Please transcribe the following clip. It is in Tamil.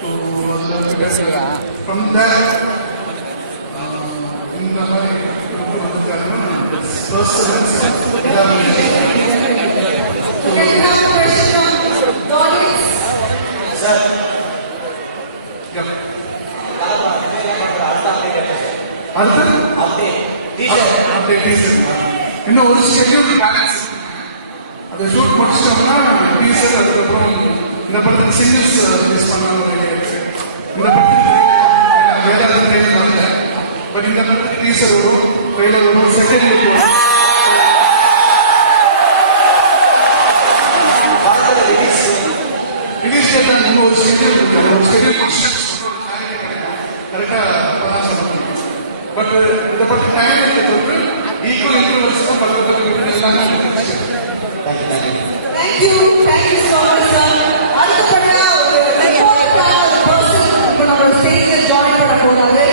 ஸோ ஃப்ரம் தேர் இந்த மாதிரி வந்திருக்காருன்னா இன்னும் ஒரு ஷெட்யூல் பேலன்ஸ் அதை ஷூட் முடிச்சிட்டோம்னா டீசர், அதுக்கப்புறம் இந்த படத்துக்கு சிங்கிள்ஸ் ரிலீஸ் பண்ணணும் ரெடியா இருக்கு. இந்த படத்துக்கு வேற ட்ரெயிலர் வரல, பட் இந்த படத்துக்கு டீசர் வரும், ட்ரெயிலர் வரும், செகண்ட் லுக் வரும். ரிலீஸ் டேட் இன்னும் ஒரு ஷெட்யூல் இருக்கு, அந்த ஒரு ஷெட்யூல் கரெக்டா அப்பதான் சொல்ல முடியும். பட் இந்த படத்துக்கு டைம் எடுத்து ஈக்குவல் இன்டர்வல்ஸ் தான் படத்துக்கு எல்லாமே. Thank you so much, sir. அடுத்த படம் ஒரு ரெக்கார்ட் பண்ண ஒரு பர்சன் இப்ப நம்ம ஸ்டேஜ்ல ஜாயின் பண்ண போறாரு.